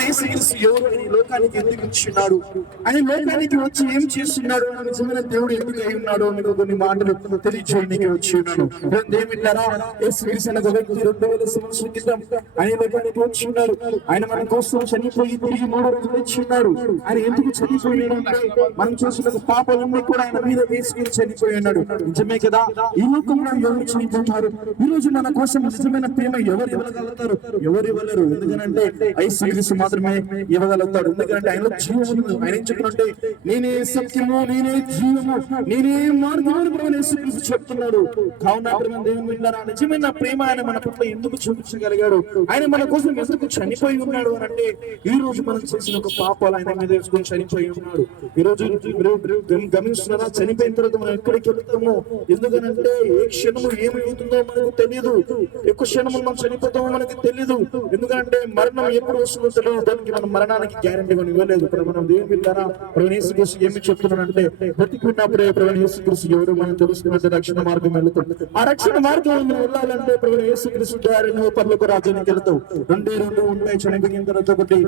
యేసుక్రీస్తు ఎవరు అని లోకానికి ఎందుకు ఇచ్చిన్నాడు అని లోకానికి వచ్చి ఏం చేస్తున్నాడు? అని నిజమైన దేవుడు ఎందుకు అయి ఉన్నాడు? అని కొన్ని మాటలు తెలియచేయడానికి వచ్చి ఉన్నాడు ఏమిటారా యేసుక్రీస్తు అనే వ్యక్తి రెండు వేల సంవత్సరాల క్రితం ఆయన లోకానికి వచ్చి ఉన్నాడు. ఆయన మన కోసం చనిపోయి తిరిగి మూడు రోజులు ఇచ్చి ఉన్నాడు. ఆయన ఎందుకు చనిపోయాడు అంటే మనం చేసిన పాపాలన్నీ కూడా ఆయన మీద వేసుకుని చనిపోయి ఉన్నాడు. నిజమే కదా? ఈ లోకంలో ఎవరు చనిపోతారు? ఈ రోజు మన కోసం నిజమైన ప్రేమ ఎవరు ఇవ్వగలుగుతారు? ఎవరు ఇవ్వలేరు. ఎందుకంటే ఐశ్వర్యస్ మాత్రమే ఇవ్వగలుగుతాడు. ఎందుకంటే ఆయన జీవము ఆయన ఏం నేనే సత్యము నేనే జీవము నేనే మార్గము చెప్తున్నాడు. కావున ప్రేమ దేవుని నిజమైన ప్రేమ ఆయన మన పట్ల ఎందుకు చూపించగలిగాడు? ఆయన మన కోసం ఎందుకు చనిపోయి ఉన్నాడు అని అంటే ఈ రోజు మనం చేసిన ఒక పాపాలు ఆయన మీద వేసుకొని చనిపోయి ఉన్నాడు. ఈ రోజు గమనిస్తున్నారా? చనిపోయిన తర్వాత మనం ఎక్కడికి వెళ్తాము? ఎందుకనంటే ఏ క్షణము ఏమవుతుందో మనకు తెలియదు ఎక్కువ క్షణము మనం చనిపోతామో మనకి తెలియదు ఎందుకంటే మరణం ఎప్పుడు వస్తుందో తెలియదు దానికి మనం మరణానికి గ్యారంటీ మనం ఇవ్వలేదు. ఇప్పుడు మనం దేవుని ద్వారా ప్రవీణ కృషి ఏమి చెప్తున్నానంటే బతికున్నప్పుడే ప్రవీణ కృషి ఎవరు మనం తెలుసుకున్నట్టు రక్షణ మార్గం వెళ్తాం ఆ రక్షణ మార్గం మనం వెళ్ళాలంటే ప్రవీణ కృషి ద్వారా నువ్వు పరలోక రాజ్యానికి వెళ్తావు రెండు రెండు ఉంటాయి చనిపోయిన తర్వాత ఒకటి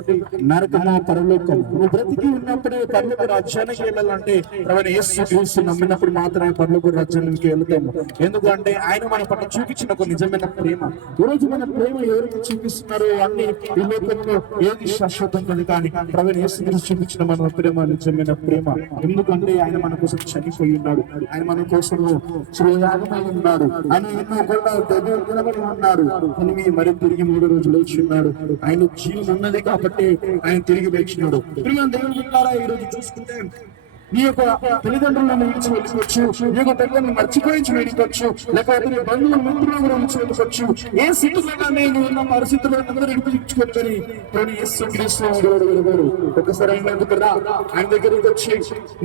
నరకము పరలోకం నువ్వు బ్రతికి ఉన్నప్పుడే పరలోక రాజ్యానికి వెళ్ళాలంటే ప్రవణ యేసు యేసుక్రీస్తు నమ్మినప్పుడు మాత్రమే పరలోక రాజ్యానికి వెళ్తాము. ఎందుకంటే ఆయన మన పట్ల చూపించిన ఒక నిజమైన ప్రేమ. ఈరోజు మన ప్రేమ ఎవరికి చూపిస్తున్నారో అన్ని ఈ లోకంలో ఏది శాశ్వతం కాదు కానీ ప్రవీణ్ యేసుక్రీస్తు చూపించిన మన ప్రేమ నిజమైన ప్రేమ. ఎందుకంటే ఆయన మన కోసం చనిపోయి ఉన్నాడు. ఆయన మన కోసం శ్రేయాగమై ఉన్నాడు. ఆయన ఎన్నో కూడా దగ్గర నిలబడి ఉన్నాడు కానీ మరి తిరిగి మూడు రోజులు వచ్చి ఉన్నాడు. ఆయన జీవం ఉన్నది కాబట్టి ఆయన తిరిగి వేచినాడు ప్రియమైన దేవుడు ఈ రోజు చూసుకుంటే నీ యొక్క తల్లిదండ్రులను విడిచి వెళ్ళిపోవచ్చు నీ యొక్క తల్లిదండ్రులు మర్చిపోయించి వెళ్ళిపోవచ్చు లేకపోతే నీ బంధువుల మిత్రులు కూడా విడిచి వెళ్ళిపోవచ్చు ఏ స్థితిలో నేను ఉన్న పరిస్థితుల్లో అందరూ విడిపించుకొని కానీ కానీ యేసు క్రీస్తు దేవుడు ఒకసారి ఆయన దగ్గర ఆయన దగ్గరికి వచ్చి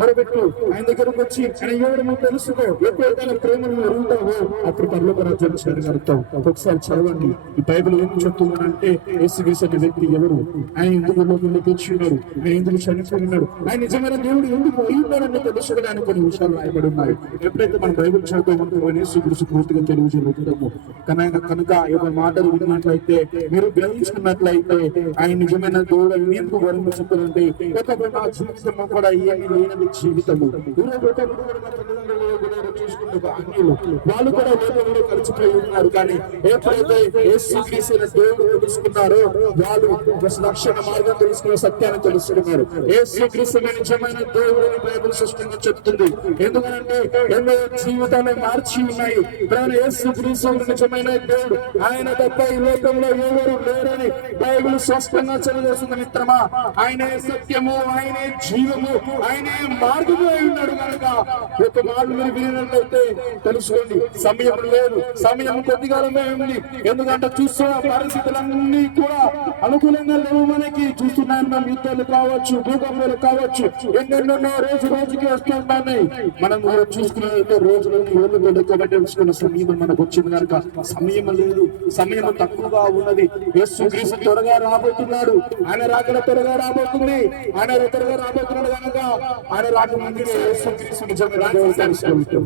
మరొకట్టు ఆయన దగ్గరకు వచ్చి ఆయన ఎవరు నువ్వు తెలుసుకో? ఎప్పుడైతే ప్రేమను ఎరుగుతావో అప్పుడు పర్లోక రాజ్యాన్ని చేరగలుగుతావు ఒకసారి చదవండి. ఈ బైబిల్ ఏం చెప్తుందంటే యేసు క్రీస్తు అనే వ్యక్తి ఎవరు? ఆయన ఎందుకు లోకంలోకి వచ్చి ఉన్నారు ఆయన ఎందుకు చనిపోయి ఉన్నాడు? ఆయన నిజమైన దేవుడు ఎందుకు? అయి తెలుసుకోవడానికి కొన్ని విషయాలు రాయబడి ఉన్నాయి. ఎప్పుడైతే మనం బైబిల్ ఉంటామో అనేసి క్రీస్తు పూర్తిగా తెలియజేయగలుగుతాము కనుక కనుక ఈ యొక్క మాటలు విన్నట్లయితే మీరు గ్రహించుకున్నట్లయితే ఆయన నిజమైన దేవుడు ఎందుకు వర్ణించుకుంటే ఒక్కొక్క నా జీవితము కూడా ఏమి లేని జీవితము. వాళ్ళు కూడా లోకంలో కలిసిపోయి ఉన్నారు. కానీ ఎప్పుడైతే యేసు దేవుడు తెలుసుకున్నారో వాళ్ళు రక్షణ మార్గం తెలుసుకున్న సత్యాన్ని తెలుసుకున్నారు. ఏ శ్రీకృష్ణ నిజమైన దేవుడు బైబుల్ స్పష్టంగా చెప్తుంది. ఎందుకంటే ఎన్నో జీవితాన్ని మార్చి ఉన్నాయి. ప్రాణ యేసు క్రీస్తు నిజమైన దేవుడు. ఆయన తప్ప ఈ లోకంలో ఎవరు లేరని బైబిల్ స్పష్టంగా తెలియజేస్తుంది మిత్రమా. ఆయనే సత్యము ఆయనే జీవము ఆయనే మార్గము అయి ఉన్నాడు కనుక. ఒక మాట మీరు వినినట్లయితే తెలుసుకోండి. సమయం లేదు. సమయం కొద్దిగాలమే ఉంది. ఎందుకంటే చూస్తున్న పరిస్థితులన్నీ కూడా అనుకూలంగా లేవు మనకి. చూస్తున్నాయి మనం యుద్ధాలు కావచ్చు భూకంపాలు కావచ్చు. ఎన్నెన్నో రోజు రోజుకి వస్తున్నాయి మనం చూసుకున్నట్లయితే రోజులకి ఏళ్ళు లెక్కబట్టి తెలుసుకున్న సమయం మనకు వచ్చింది కనుక సమయం లేదు. సమయం తక్కువగా ఉన్నది. యేసు క్రీస్తు త్వరగా రాబోతున్నాడు. ఆయన రాకడ త్వరగా రాబోతుంది. ఆయన త్వరగా రాబోతున్నాడు కనుక ఆయన రాకముందే యేసు క్రీస్తు నిజమైన దేవుడు తెలుసుకుంటాం